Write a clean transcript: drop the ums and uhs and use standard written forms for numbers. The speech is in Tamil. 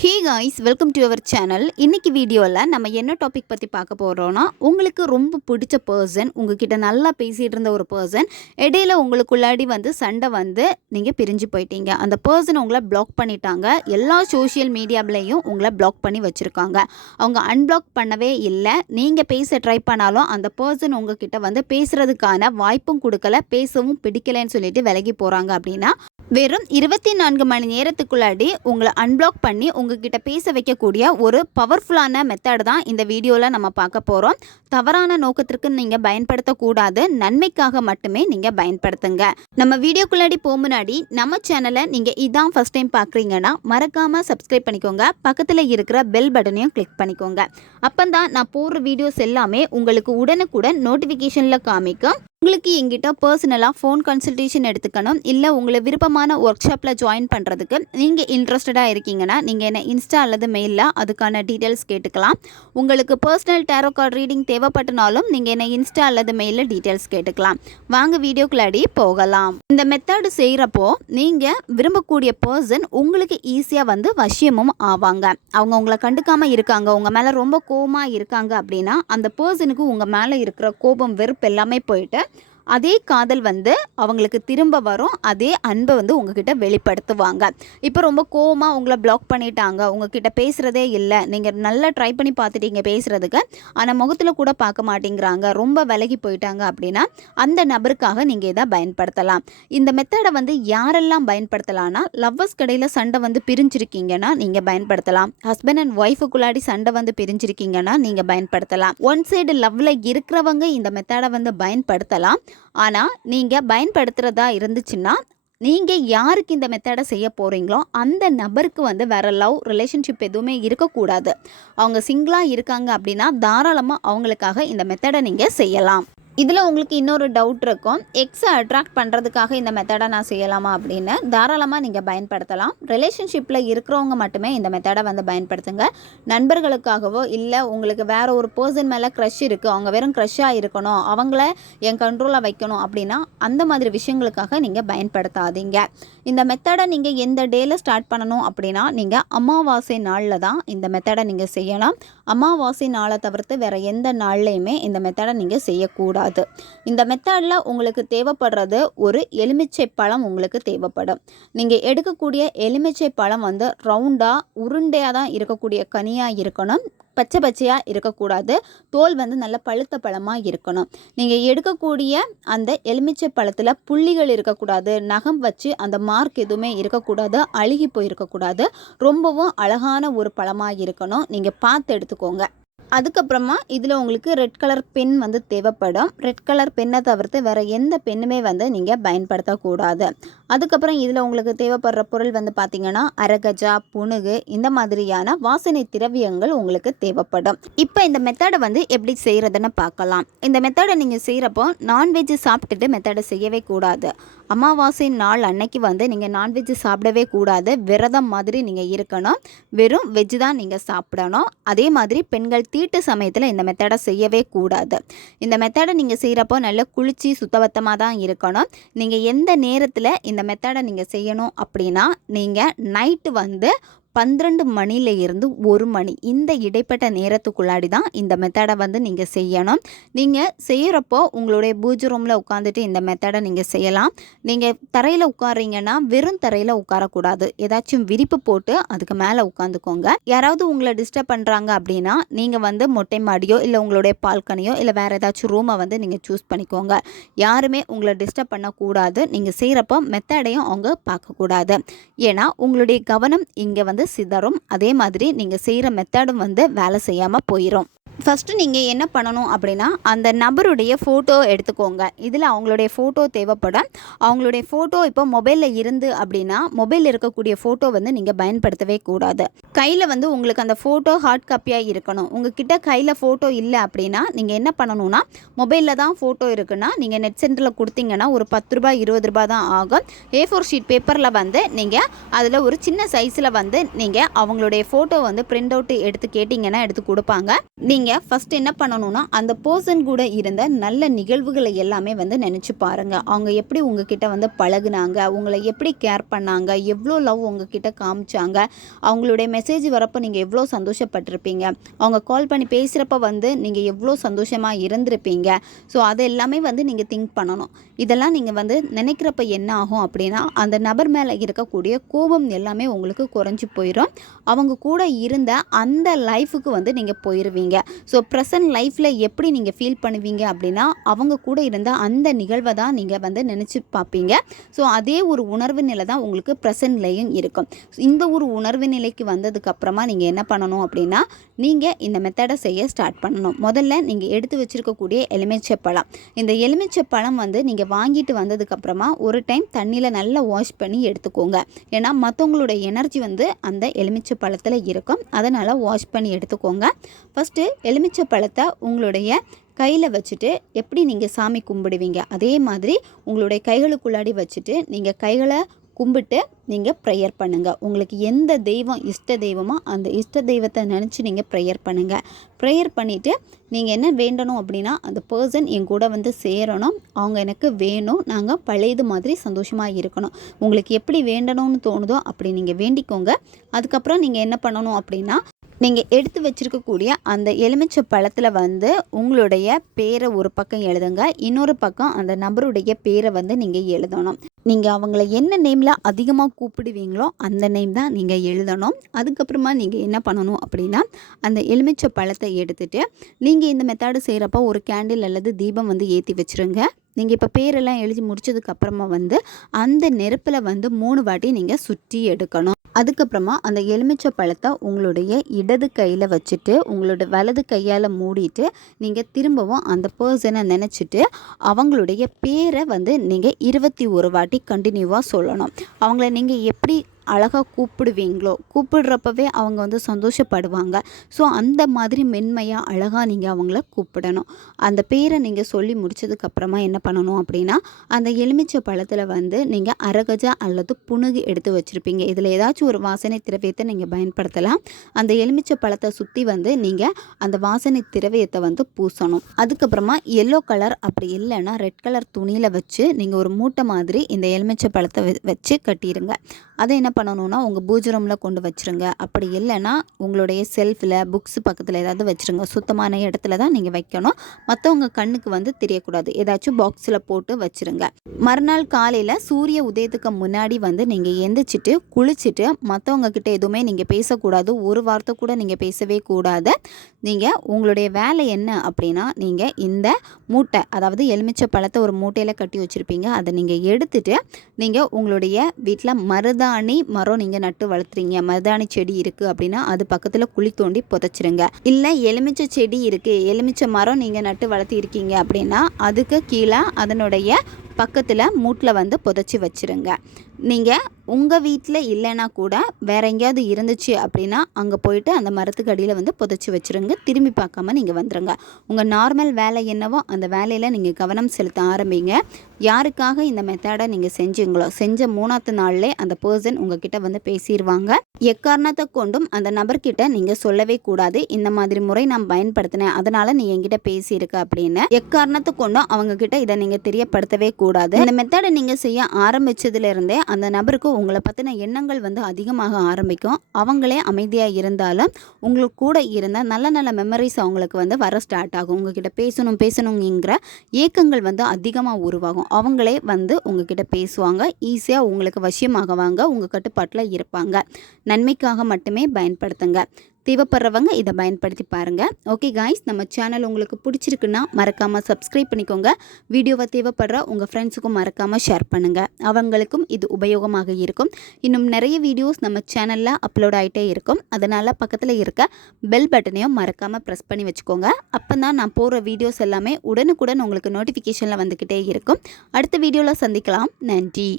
Hey guys, welcome to our channel. இன்றைக்கி வீடியோவில் நம்ம என்ன டாபிக் பற்றி பார்க்க போகிறோன்னா, உங்களுக்கு ரொம்ப பிடிச்ச பர்சன், உங்ககிட்ட நல்லா பேசிகிட்டு இருந்த ஒரு பர்சன் இடையில உங்களுக்குள்ளாடி சண்டை நீங்கள் பிரிஞ்சு போயிட்டீங்க. அந்த பர்சன் உங்களை பிளாக் பண்ணிட்டாங்க. எல்லா சோஷியல் மீடியாவிலையும் உங்களை பிளாக் பண்ணி வச்சுருக்காங்க. அவங்க அன்பிளாக் பண்ணவே இல்லை. நீங்கள் பேச ட்ரை பண்ணாலும் அந்த பர்சன் உங்ககிட்ட பேசுகிறதுக்கான வாய்ப்பும் கொடுக்கல, பேசவும் பிடிக்கலைன்னு சொல்லிட்டு விலகி போகிறாங்க. அப்படின்னா வெறும் 24 மணி நேரத்துக்குள்ளாடி உங்களை அன்பிளாக் பண்ணி உங்ககிட்ட பேச வைக்கக்கூடிய ஒரு பவர்ஃபுல்லான மெத்தட் தான் இந்த வீடியோவில் நம்ம பார்க்க போகிறோம். தவறான நோக்கத்திற்கு நீங்கள் பயன்படுத்தக்கூடாது, நன்மைக்காக மட்டுமே நீங்கள் பயன்படுத்துங்க. நம்ம வீடியோக்குள்ளாடி போக முன்னாடி நம்ம சேனலை நீங்கள் இதான் ஃபஸ்ட் டைம் பார்க்குறீங்கன்னா மறக்காமல் சப்ஸ்கிரைப் பண்ணிக்கோங்க. பக்கத்தில் இருக்கிற பெல் பட்டனையும் கிளிக் பண்ணிக்கோங்க. அப்போ தான் நான் போடுற வீடியோஸ் எல்லாமே உங்களுக்கு உடனுக்குடன் நோட்டிஃபிகேஷனில் காமிக்கும். உங்களுக்கு எங்கிட்ட பர்சனலாக ஃபோன் கன்சல்டேஷன் எடுத்துக்கணும், இல்லை உங்களை விருப்பமான ஒர்க் ஷாப்பில் ஜாயின் பண்ணுறதுக்கு நீங்கள் இன்ட்ரெஸ்டடாக இருக்கீங்கன்னா நீங்கள் என்ன இன்ஸ்டா அல்லது மெயிலில் அதுக்கான டீட்டெயில்ஸ் கேட்டுக்கலாம். உங்களுக்கு பர்சனல் டேரோ கார்டு ரீடிங் தேவைப்பட்டனாலும் நீங்கள் என்ன இன்ஸ்டா அல்லது மெயிலில் டீட்டெயில்ஸ் கேட்டுக்கலாம். வாங்க வீடியோக்குள்ளாடி போகலாம். இந்த மெத்தடு செய்கிறப்போ நீங்கள் விரும்பக்கூடிய பர்சன் உங்களுக்கு ஈஸியாக வசியமும் ஆவாங்க. அவங்க உங்களை கண்டுக்காமல் இருக்காங்க, உங்கள் மேலே ரொம்ப கோபமாக இருக்காங்க அப்படின்னா அந்த பர்சனுக்கு உங்கள் மேலே இருக்கிற கோபம், வெறுப்பு எல்லாமே போயிட்டு அதே காதல் அவங்களுக்கு திரும்ப வரும். அதே அன்பை உங்ககிட்ட வெளிப்படுத்துவாங்க. இப்போ ரொம்ப கோவமாக உங்களை பிளாக் பண்ணிட்டாங்க, உங்ககிட்ட பேசுகிறதே இல்லை, நீங்கள் நல்லா ட்ரை பண்ணி பார்த்துட்டீங்க பேசுகிறதுக்கு, ஆனால் முகத்தில் கூட பார்க்க மாட்டேங்கிறாங்க, ரொம்ப விலகி போயிட்டாங்க அப்படின்னா அந்த நபருக்காக நீங்கள் இதை பயன்படுத்தலாம். இந்த மெத்தடை யாரெல்லாம் பயன்படுத்தலாம்னா, லவ்வர்ஸ் கடையில் சண்டை பிரிஞ்சிருக்கீங்கன்னா நீங்கள் பயன்படுத்தலாம். ஹஸ்பண்ட் அண்ட் ஒய்ஃபுக்குள்ளாடி சண்டை பிரிஞ்சிருக்கீங்கன்னா நீங்கள் பயன்படுத்தலாம். ஒன் சைடு லவ்வில் இருக்கிறவங்க இந்த மெத்தடை பயன்படுத்தலாம். ஆனால் நீங்கள் பயன்படுத்துகிறதா இருந்துச்சுன்னா நீங்கள் யாருக்கு இந்த மெத்தடை செய்ய போகிறீங்களோ அந்த நபருக்கு வேறு லவ் ரிலேஷன்ஷிப் எதுவுமே இருக்கக்கூடாது. அவங்க சிங்கிளாக இருக்காங்க அப்படின்னா தாராளமாக அவங்களுக்காக இந்த மெத்தடை நீங்கள் செய்யலாம். இதில் உங்களுக்கு இன்னொரு டவுட் இருக்கும், எக்ஸை அட்ராக்ட் பண்ணுறதுக்காக இந்த மெத்தடை நான் செய்யலாமா அப்படின்னு. தாராளமாக நீங்கள் பயன்படுத்தலாம். ரிலேஷன்ஷிப்பில் இருக்கிறவங்க மட்டுமே இந்த மெத்தடை பயன்படுத்துங்க. நண்பர்களுக்காகவோ இல்லை உங்களுக்கு வேறு ஒரு பர்சன் மேலே க்ரஷ் இருக்குது, அவங்க வெறும் க்ரஷ்ஷாக இருக்கணும், அவங்கள என் கண்ட்ரோலாக வைக்கணும் அப்படின்னா அந்த மாதிரி விஷயங்களுக்காக நீங்கள் பயன்படுத்தாதீங்க. இந்த மெத்தடை நீங்கள் எந்த டேயில் ஸ்டார்ட் பண்ணணும் அப்படின்னா நீங்கள் அமாவாசை நாளில் தான் இந்த மெத்தடை நீங்கள் செய்யலாம். அமாவாசை நாளை தவிர்த்து வேறு எந்த நாள்லையுமே இந்த மெத்தடை நீங்கள் செய்யக்கூடாது. இந்த மெத்தடில் உங்களுக்கு தேவைப்படுறது ஒரு எலுமிச்சை பழம் உங்களுக்கு தேவைப்படும். நீங்கள் எடுக்கக்கூடிய எலுமிச்சை பழம் ரவுண்டாக உருண்டையாக தான் இருக்கக்கூடிய கனியாக இருக்கணும், பச்சை பச்சையாக இருக்கக்கூடாது. தோல் நல்ல பழுத்த பழமாக இருக்கணும். நீங்கள் எடுக்கக்கூடிய அந்த எலுமிச்சை பழத்தில் புள்ளிகள் இருக்கக்கூடாது, நகம் வச்சு அந்த மார்க் எதுவுமே இருக்கக்கூடாது, அழுகி போயிருக்கக்கூடாது. ரொம்பவும் அழகான ஒரு பழமாக இருக்கணும். நீங்கள் பார்த்து எடுத்துக்கோங்க. அதுக்கப்புறமா இதில் உங்களுக்கு ரெட் கலர் பென் தேவைப்படும். ரெட் கலர் பென்னை தவிர்த்து வேறு எந்த பெண்ணுமே நீங்கள் பயன்படுத்தக்கூடாது. அதுக்கப்புறம் இதில் உங்களுக்கு தேவைப்படுற பொருள் பார்த்திங்கன்னா அரகஜா, புனுகு, இந்த மாதிரியான வாசனை திரவியங்கள் உங்களுக்கு தேவைப்படும். இப்போ இந்த மெத்தடை எப்படி செய்கிறதுன்னு பார்க்கலாம். இந்த மெத்தடை நீங்கள் செய்கிறப்போ நான்வெஜ் சாப்பிட்டுட்டு மெத்தடை செய்யவே கூடாது. அமாவாசை நாள் அன்னைக்கு நீங்கள் நான்வெஜ் சாப்பிடவே கூடாது. விரதம் மாதிரி நீங்கள் இருக்கணும். வெறும் வெஜ் தான் நீங்கள் சாப்பிடணும். அதே மாதிரி பெண்கள் தீட்டு சமயத்தில் இந்த மெத்தடை செய்யவே கூடாது. இந்த மெத்தடை நீங்கள் செய்கிறப்போ நல்லா குளிச்சு சுத்தபத்தமாக தான் இருக்கணும். நீங்கள் எந்த நேரத்தில் இந்த மெத்தடை நீங்கள் செய்யணும் அப்படின்னா நீங்கள் நைட்டு 12 மணியிலிருந்து 1 மணி இந்த இடைப்பட்ட நேரத்துக்குள்ளாடி தான் இந்த மெத்தடை நீங்கள் செய்யணும். நீங்கள் செய்கிறப்போ உங்களுடைய பூஜை ரூமில் உட்காந்துட்டு இந்த மெத்தடை நீங்கள் செய்யலாம். நீங்கள் தரையில் உட்கார்றீங்கன்னா வெறும் தரையில் உட்காரக்கூடாது, ஏதாச்சும் விரிப்பு போட்டு அதுக்கு மேலே உட்காந்துக்கோங்க. யாராவது உங்களை டிஸ்டர்ப் பண்ணுறாங்க அப்படின்னா நீங்கள் மொட்டை மாடியோ இல்லை உங்களுடைய பால்கனியோ இல்லை வேறு ஏதாச்சும் ரூமை நீங்கள் சூஸ் பண்ணிக்கோங்க. யாருமே உங்களை டிஸ்டர்ப் பண்ணக்கூடாது. நீங்கள் செய்கிறப்போ மெத்தடையும் அவங்க பார்க்கக்கூடாது. ஏன்னா உங்களுடைய கவனம் இங்கே சிதறும். அதே மாதிரி நீங்கள் செய்கிற மெத்தடும் வேலை செய்யாமல் போயிடும். ஃபஸ்ட்டு நீங்கள் என்ன பண்ணணும் அப்படின்னா அந்த நபருடைய ஃபோட்டோ எடுத்துக்கோங்க. இதில் அவங்களுடைய ஃபோட்டோ தேவைப்படும். அவங்களுடைய ஃபோட்டோ இப்போ மொபைலில் இருந்து அப்படின்னா மொபைலில் இருக்கக்கூடிய ஃபோட்டோ நீங்கள் பயன்படுத்தவே கூடாது. கையில் உங்களுக்கு அந்த ஃபோட்டோ ஹார்ட் காப்பியாக இருக்கணும். உங்ககிட்ட கையில் ஃபோட்டோ இல்லை அப்படின்னா நீங்கள் என்ன பண்ணணும்னா மொபைலில் தான் ஃபோட்டோ இருக்குன்னா நீங்கள் நெட் சென்டரில் கொடுத்தீங்கன்னா ஒரு 10 ரூபாய் 20 ரூபாய் தான் ஆகும். A4 ஷீட் பேப்பரில் நீங்கள் அதில் ஒரு சின்ன சைஸில் நீங்கள் அவங்களுடைய ஃபோட்டோ பிரிண்ட் அவுட் எடுத்து கேட்டிங்கன்னா எடுத்து கொடுப்பாங்க. நீங்கள் நீங்கள் ஃபஸ்ட் என்ன பண்ணணும்னா அந்த பர்சன் கூட இருந்த நல்ல நிகழ்வுகளை எல்லாமே வந்து நினச்சி பாருங்கள். அவங்க எப்படி உங்ககிட்ட வந்து பழகுனாங்க, உங்களை எப்படி கேர் பண்ணாங்க, எவ்வளோ லவ் உங்ககிட்ட காமிச்சாங்க, அவங்களுடைய மெசேஜ் வரப்போ நீங்கள் எவ்வளோ சந்தோஷப்பட்டிருப்பீங்க, அவங்க கால் பண்ணி பேசுகிறப்ப வந்து நீங்கள் எவ்வளோ சந்தோஷமாக இருந்திருப்பீங்க. ஸோ அது எல்லாமே வந்து நீங்கள் திங்க் பண்ணணும். இதெல்லாம் நீங்கள் வந்து நினைக்கிறப்ப என்ன ஆகும் அப்படின்னா அந்த நபர் மேலே இருக்கக்கூடிய கோபம் எல்லாமே உங்களுக்கு குறைஞ்சி போயிடும். அவங்க கூட இருந்த அந்த லைஃபுக்கு வந்து நீங்கள் போயிடுவீங்க. ஸோ ப்ரெசன்ட் லைஃப்பில் எப்படி நீங்கள் ஃபீல் பண்ணுவீங்க அப்படின்னா அவங்க கூட இருந்த அந்த நிகழ்வை தான் நீங்கள் வந்து நினச்சி பார்ப்பீங்க. ஸோ அதே ஒரு உணர்வு நிலை தான் உங்களுக்கு ப்ரெசன்ட்லேயும் இருக்கும். இந்த ஒரு உணர்வு நிலைக்கு வந்ததுக்கப்புறமா நீங்கள் என்ன பண்ணணும் அப்படின்னா நீங்கள் இந்த மெத்தடை செய்ய ஸ்டார்ட் பண்ணணும். முதல்ல நீங்கள் எடுத்து வச்சுருக்கக்கூடிய எலுமிச்சை பழம். இந்த எலுமிச்சை பழம் வந்து நீங்கள் வாங்கிட்டு வந்ததுக்கப்புறமா ஒரு டைம் தண்ணியில் நல்லா வாஷ் பண்ணி எடுத்துக்கோங்க. ஏன்னா மற்றவங்களோட எனர்ஜி வந்து அந்த எலுமிச்சை பழத்தில் இருக்கும். அதனால் வாஷ் பண்ணி எடுத்துக்கோங்க. ஃபஸ்ட்டு எலுமிச்சை பழத்தை உங்களுடைய கையில் வச்சுட்டு எப்படி நீங்கள் சாமி கும்பிடுவீங்க அதே மாதிரி உங்களுடைய கைகளுக்குள்ளாடி வச்சுட்டு நீங்கள் கைகளை கும்பிட்டு நீங்கள் ப்ரேயர் பண்ணுங்கள். உங்களுக்கு எந்த தெய்வம் இஷ்ட தெய்வமோ அந்த இஷ்ட தெய்வத்தை நினச்சி நீங்கள் ப்ரேயர் பண்ணுங்கள். ப்ரேயர் பண்ணிவிட்டு நீங்கள் என்ன வேண்டணும் அப்படின்னா அந்த பர்சன் என் கூட வந்து சேரணும், அவங்க எனக்கு வேணும், நாங்கள் பழையது மாதிரி சந்தோஷமாக இருக்கணும். உங்களுக்கு எப்படி வேண்டணும்னு தோணுதோ அப்படி நீங்கள் வேண்டிக்கோங்க. அதுக்கப்புறம் நீங்கள் என்ன பண்ணணும் அப்படின்னா நீங்கள் எடுத்து வச்சுருக்கக்கூடிய அந்த எலுமிச்சை பழத்தில் வந்து உங்களுடைய பேரை ஒரு பக்கம் எழுதுங்க, இன்னொரு பக்கம் அந்த நபருடைய பேரை வந்து நீங்கள் எழுதணும். நீங்கள் அவங்கள என்ன நேமில் அதிகமாக கூப்பிடுவீங்களோ அந்த நேம் தான் நீங்கள் எழுதணும். அதுக்கப்புறமா நீங்கள் என்ன பண்ணணும் அப்படின்னா அந்த எலுமிச்சை பழத்தை எடுத்துகிட்டு நீங்கள் இந்த மெத்தடு செய்கிறப்போ ஒரு கேண்டில் அல்லது தீபம் வந்து ஏற்றி வச்சுருங்க. நீங்கள் இப்போ பேரெல்லாம் எழுதி முடிச்சதுக்கப்புறமா வந்து அந்த நெருப்பில் வந்து 3 வாட்டி நீங்கள் சுற்றி எடுக்கணும். அதுக்கப்புறமா அந்த எலுமிச்சை பழத்தை உங்களுடைய இடது கையில் வச்சுட்டு உங்களோட வலது கையால் மூடிட்டு நீங்கள் திரும்பவும் அந்த பர்சனை நினச்சிட்டு அவங்களுடைய பேரை வந்து நீங்கள் 21 வாட்டி கண்டினியூவாக சொல்லணும். அவங்கள நீங்கள் எப்படி அழகாக கூப்பிடுவீங்களோ கூப்பிடுறப்பவே அவங்க வந்து சந்தோஷப்படுவாங்க. ஸோ அந்த மாதிரி மென்மையாக அழகாக நீங்கள் அவங்கள கூப்பிடணும். அந்த பேரை நீங்கள் சொல்லி முடிச்சதுக்கப்புறமா என்ன பண்ணணும் அப்படின்னா அந்த எலுமிச்சை பழத்தில் வந்து நீங்கள் அரகஜா அல்லது புனுகு எடுத்து வச்சுருப்பீங்க. இதில் ஏதாச்சும் ஒரு வாசனை திரவியத்தை நீங்கள் பயன்படுத்தலாம். அந்த எலுமிச்சை பழத்தை சுற்றி வந்து நீங்கள் அந்த வாசனை திரவியத்தை வந்து பூசணும். அதுக்கப்புறமா எல்லோ கலர் அப்படி இல்லைன்னா ரெட் கலர் துணியில் வச்சு நீங்கள் ஒரு மூட்டை மாதிரி இந்த எலுமிச்சை பழத்தை வச்சு கட்டிடுங்க. அதை என்ன பண்ணணும்னா உங்கள் பூஜை ரூமில் கொண்டு வச்சுருங்க. அப்படி இல்லைன்னா உங்களுடைய செல்ஃபில் புக்ஸ் பக்கத்தில் ஏதாவது வச்சுருங்க. சுத்தமான இடத்துல தான் நீங்கள் வைக்கணும். மற்றவங்க கண்ணுக்கு வந்து தெரியக்கூடாது. ஏதாச்சும் பாக்ஸில் போட்டு வச்சுருங்க. மறுநாள் காலையில் சூரிய உதயத்துக்கு முன்னாடி வந்து நீங்கள் எந்திரிச்சிட்டு குளிச்சுட்டு மற்றவங்க கிட்ட எதுவுமே நீங்கள் பேசக்கூடாது. ஒரு வார்த்தை கூட நீங்கள் பேசவே கூடாது. நீங்கள் உங்களுடைய வேலை என்ன அப்படின்னா நீங்கள் இந்த மூட்டை அதாவது எலுமிச்சை பழத்தை ஒரு மூட்டையில் கட்டி வச்சுருப்பீங்க. அதை நீங்கள் எடுத்துகிட்டு நீங்கள் உங்களுடைய வீட்டில் மருதாணி மரம் நீங்கள் நட்டு வளர்த்துறீங்க, மருதாணி செடி இருக்குது அப்படின்னா அது பக்கத்தில் குழி தோண்டி புதைச்சிருங்க. இல்லை எலுமிச்சை செடி இருக்குது, எலுமிச்சை மரம் நீங்கள் நட்டு வளர்த்தி இருக்கீங்க அப்படின்னா அதுக்கு கீழே அதனுடைய பக்கத்தில் மூட்டில் வந்து புதைச்சி வச்சுருங்க. நீங்கள் உங்கள் வீட்டில் இல்லைன்னா கூட வேறு எங்கேயாவது இருந்துச்சு அப்படின்னா அங்கே போயிட்டு அந்த மரத்துக்கு அடியில் வந்து புதைச்சி வச்சுருங்க. திரும்பி பார்க்காம நீங்கள் வந்துடுங்க. உங்கள் நார்மல் வேலை என்னவோ அந்த வேலையில் நீங்கள் கவனம் செலுத்த ஆரம்பிங்க. யாருக்காக இந்த மெத்தடை நீங்கள் செஞ்சீங்களோ செஞ்ச 3ஆவது நாள்லே அந்த பர்சன் உங்ககிட்ட வந்து பேசிடுவாங்க. எக்காரணத்தை கொண்டும் அந்த நபர்கிட்ட நீங்கள் சொல்லவே கூடாது, இந்த மாதிரி முறை நான் பயன்படுத்தினேன் அதனால் நீ என்கிட்ட பேசியிருக்க அப்படின்னு. எக்காரணத்தை கொண்டும் அவங்கக்கிட்ட இதை நீங்கள் தெரியப்படுத்தவே கூடாது. இந்த மெத்தடை நீங்கள் செய்ய ஆரம்பித்ததுலேருந்தே அந்த நபருக்கு உங்களை பற்றின எண்ணங்கள் வந்து அதிகமாக ஆரம்பிக்கும். அவங்களே அமைதியாக இருந்தாலும் உங்களுக்கு கூட இருந்த நல்ல நல்ல மெமரிஸ் அவங்களுக்கு வந்து வர ஸ்டார்ட் ஆகும். உங்ககிட்ட பேசணுங்கிற ஏக்கங்கள் வந்து அதிகமாக உருவாகும். அவங்களே வந்து உங்ககிட்ட பேசுவாங்க. ஈஸியாக உங்களுக்கு வசியமாகவாங்க, உங்கள் கட்டுப்பாட்டில் இருப்பாங்க. நன்மைக்காக மட்டுமே பயன்படுத்துங்க. தேவைப்படுறவங்க இதை பயன்படுத்தி பாருங்கள். ஓகே காய்ஸ், நம்ம சேனல் உங்களுக்கு பிடிச்சிருக்குன்னா மறக்காமல் சப்ஸ்கிரைப் பண்ணிக்கோங்க. வீடியோவை தேவைப்படுற உங்கள் ஃப்ரெண்ட்ஸுக்கும் மறக்காமல் ஷேர் பண்ணுங்கள். அவங்களுக்கும் இது உபயோகமாக இருக்கும். இன்னும் நிறைய வீடியோஸ் நம்ம சேனலில் அப்லோட் ஆகிட்டே இருக்கும். அதனால் பக்கத்தில் இருக்க பெல் பட்டனையும் மறக்காமல் ப்ரெஸ் பண்ணி வச்சுக்கோங்க. அப்போ தான் நான் போகிற வீடியோஸ் எல்லாமே உடனுக்குடன் உங்களுக்கு நோட்டிஃபிகேஷனில் வந்துக்கிட்டே இருக்கும். அடுத்த வீடியோவில் சந்திக்கலாம். நன்றி.